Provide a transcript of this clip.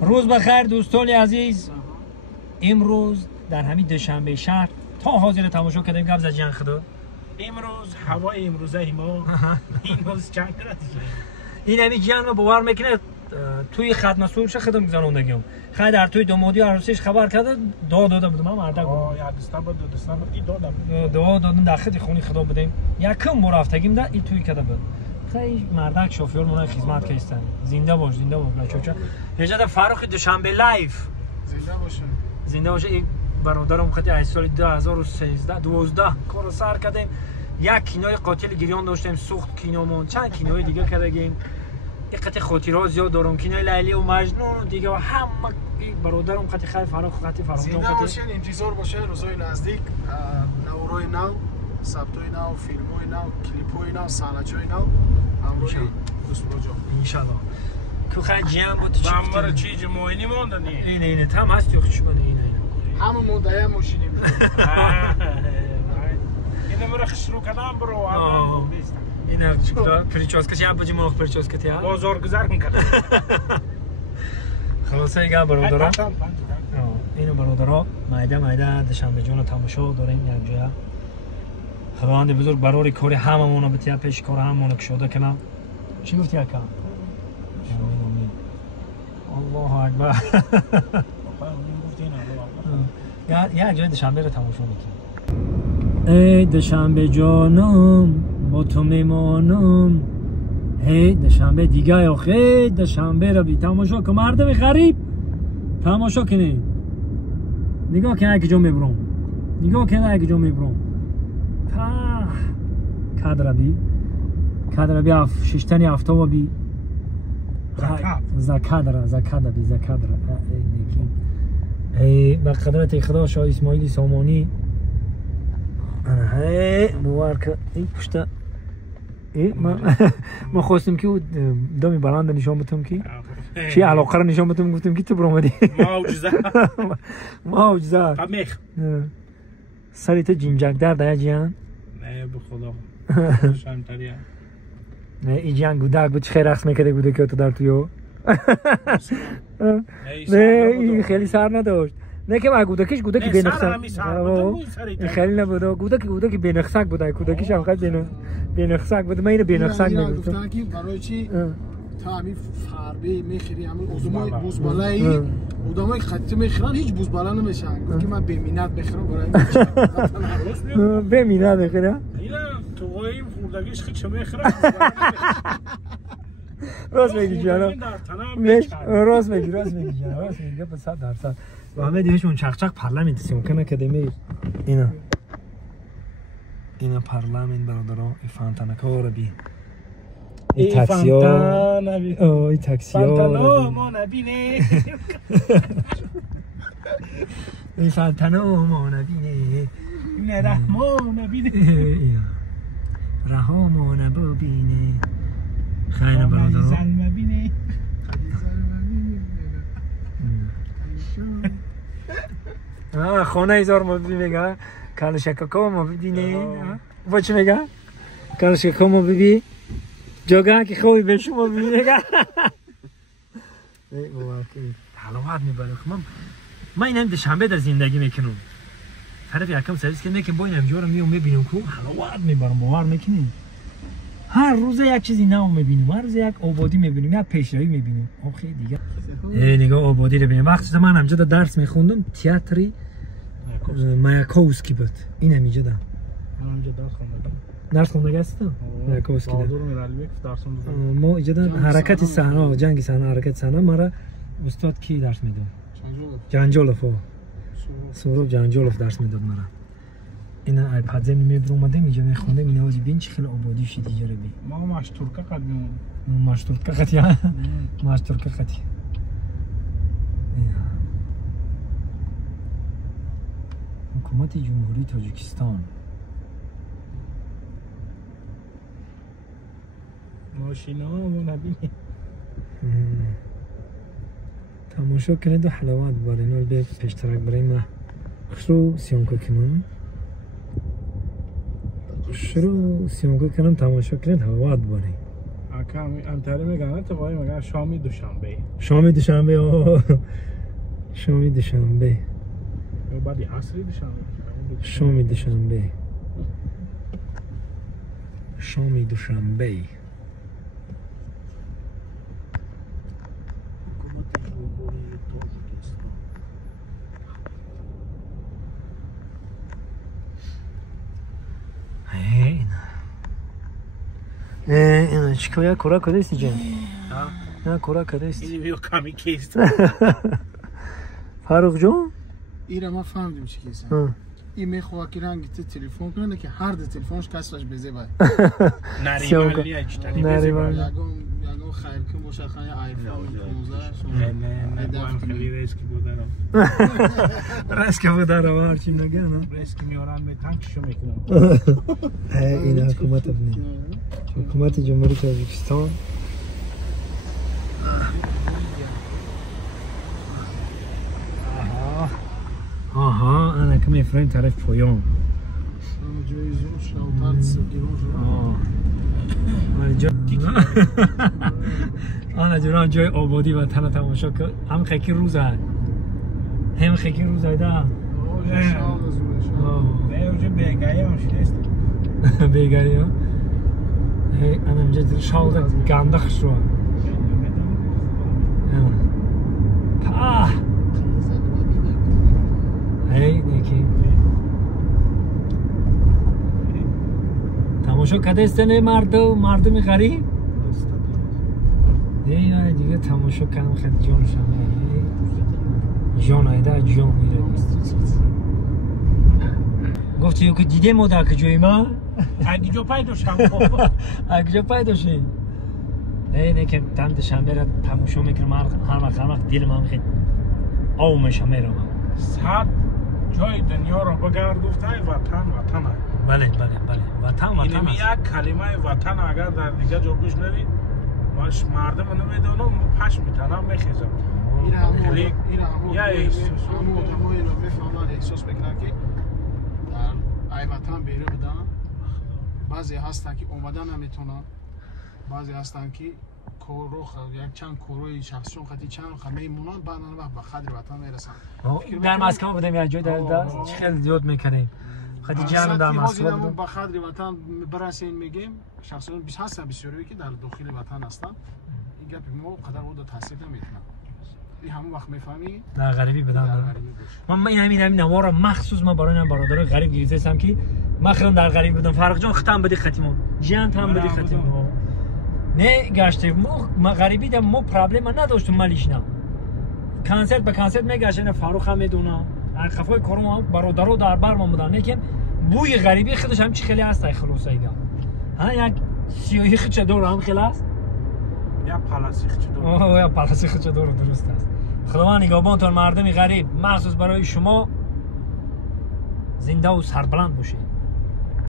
روز بخیر دوستان عزیز. امروز در همین دوشنبه شهر تا حاضر تماشا کردیم گپ زدن خدا. امروز هوای امروزه ما امروز چند درجه این همین جان ما باور میکنه توی خط مسئول چه خدمت گذروندگیم خیر در توی دومادی عروسیش خبر کرده داده بودم من مردک دو دادم در خدمت خونی خدا بدیم یکم ما رفتگیم در این توی کده بود خیلی مردک شوفیور مون خدمت کردن زنده باش بچه‌ها هجده فرخ دوشنبه لایف زنده باشه این برادرم خیلی از سال 2013 12 کار سر کردیم یک کینوی قاتل گریان داشتیم سوخت کینومون چند کینوی دیگه کردیم یک قطعه خاطرات زیاد دارم کینوی لیلی و مجنون دیگه و همه برادرم خیلی خیلی فرخ زنده باشین انتظار باشه روزای نزدیک نوروی نو سبتوی نو فیلموی نو کلیپوی نو سالچوی نو امروی دوست بجا انشالله که خیلی جمع بود بامبر چیز موینی موندنی اینه تام هستی خوش کنه اینه همه مدعی موشینیم اینه مرا خسرو کدام برو اینه پریچاسکتی هم بجی ماخ پریچاسکتی هم بازارگزار میکنه خلاصه ایگه برادرها اینو برادرها مایده دوشنبه جون تماشا داریم یک جا خداوند بزرگ برای کاری هممون رو بتیا پیش کار هممون رو شده کنم چی گفتی اکا الله اکبر یک جای دوشنبه رو تماشا میکنم ای دوشنبه جانم با تو میمانم هی دوشنبه دیگه آخه دوشنبه رو بی تماشا که مردم غریب تماشا کنه نگاه کنه اگه جا میبرم کادر بی ششتنی هفته و بی زکادر ای با قدرت خدا شاه اسماعیل سامانی ای مبارک ای پشت ای ما خواستم که دمی بلند نشون بدم که چی علاقه رو نشون بدم گفتم که تو برامدی معجزه قمیخ سریت جینجک در جیان نه به خدا شانتریا نه ای جان گودک بود خیلی رقص میکرده گودک تو در تویو نه این خیلی سر نداشت نه که ما گودکش بینقصک خیلی نبود گودک بینقصک بود گودکش هم خیلی بینقصک بود من اینو بینقصک نگفتم گفتن که برای چی تا همین فربه میخری همین ادمای بوزبالایی ادمای خطی میخرن هیچ بوزبالا نمیشن گفت که من بمینت بخرم برای بمینت بخرم اینا تو این خوردگیش خیلی چه میخرن راست میگی جانم راست میگی به 100% و همه دیگه اون چخچخ پارلمنت ممکنه که اینا پارلمنت برادرها این فانتانکا رو بی این تاکسی ها ما نبینه این فانتانا ما نبینه این رحما نبینه رها ما نبینه خیلی برادرها زن مبینه خانه هزار ما ببینه کالشکاکا ما ببینه با چی میگه؟ کالشکاکا ما ببینه جاگه که خوبی به شما ببینه حلاوت میبره من این هم دوشنبه در زندگی میکنم طرف یکم سرویس که میکنم با این همجا رو میبینم که حلاوت میبرم باور میکنیم هر روز یک چیزی نو میبینیم هر روز یک آبادی میبینیم یک پیشروی میبینیم خیلی دیگه نگاه آبادی رو ببینیم وقتی من همجا درس میخوندم تئاتری مایاکوفسکی بود این همینجا ده درس خونده هستم مایاکوفسکی ما اینجا حرکت صحنه جنگ صحنه حرکت صحنه مرا استاد کی درس میداد جنجالوف سوراب جنجالوف درس میداد مرا اینا آیپد زمین میبر اومدم اینجا میخوندم اینا واجی ببین چه خیلی آبادی شد اینجا رو ببین ما ماشتورکا قدیم ماشتورکا خطی حکومت جمهوری تاجیکستان ماشینا ما نبینیم تماشا کنید و حلاوت بارین و به پیشترک برای ما خسرو سیانکو کنم تماشا کنید حلاوت بارین امتری میگن اتفاقی میگن شامی دوشنبه شامی دوشنبه شامی دوشنبه بعدی عصری دوشنبه شامی دوشنبه شامی دوشنبه این چیکار کورا کدیستی جان نه کورا کدیستی این بیو کمی کیست فاروق جان ایره ما فهمیدیم چی کیسه این میخواه که رنگی تلفن کنه که هر دو تلفنش کسرش بزه باید نریمالی اجتنی بزه باید یگم خیر کن باشه خیلی آیفون 15 نه خیلی ریسکی بودنم ریسکی بودنم هرچی نگه نه ریسکی میارن به تنکشو میکنم این حکومت ابنی حکومت جمهوری تاجیکستان آها انا كم فريم تعرف بويون انا جران جای آبادی و تنها تماشا کرد هم خیلی روز هست هم خیلی روز هست ده اوجه بیگایی هم شدست بیگایی ها انا اینجا شاوده گنده خشوا پاه هی دیکی تماشا کده استنه مردم غریب ای دیگه تماشا کنم خیلی جان شما جان ایده جان میره گفتی که دیده ما در کجای ما اگه جو پایدو شم اگه جو پایدو شیم نه که تند شنبه را تماشا میکنم هر وقت دل من خیلی آو میشه میرم ساعت جای دنیا رو بگرد گفته وطن بله وطن اینمی یک کلمه وطن اگر در دیگه جا بشنوید مردم رو نمیدونم پش میتنم میخیزم این همون احساس بکنن که در ای وطن بیره بدن بعضی هستن که اومدن نمیتونن بعضی هستن که یک چند کوروی شخصشون خطی چند خمه میمونن بعد وقت به خدر وطن میرسن در مسکن بودیم یک جای در دست خیلی زیاد میکنیم خطی جمع در مسکن بودیم به خدر وطن برسیم میگیم شخصون هستن بسیاری که در داخل وطن هستن این گپ ما قدر او تاثیر نمیتونن این همون وقت میفهمی در غریبی بدن من همین نوارا مخصوص ما برای برادر غریب گرفتم که مخرم در غریب بدم فرق جان ختم بدی ختم جان هم بدی ختم نه گشته ما غریبی دم ما پرابلم نداشتم مالیش نه کنسرت به کنسرت میگشتن فاروق هم میدونه خفای کارم برادرو در بر ما بودن لیکن بوی غریبی خودش هم چی خیلی هست خلاصایگا ها یک سیاهی خچ دور هم خیلی است یا پلاسی خچ دور یا پلاسی خچ دور درست است خداوند نگهبانتان مردمی غریب مخصوص برای شما زنده و سربلند باشید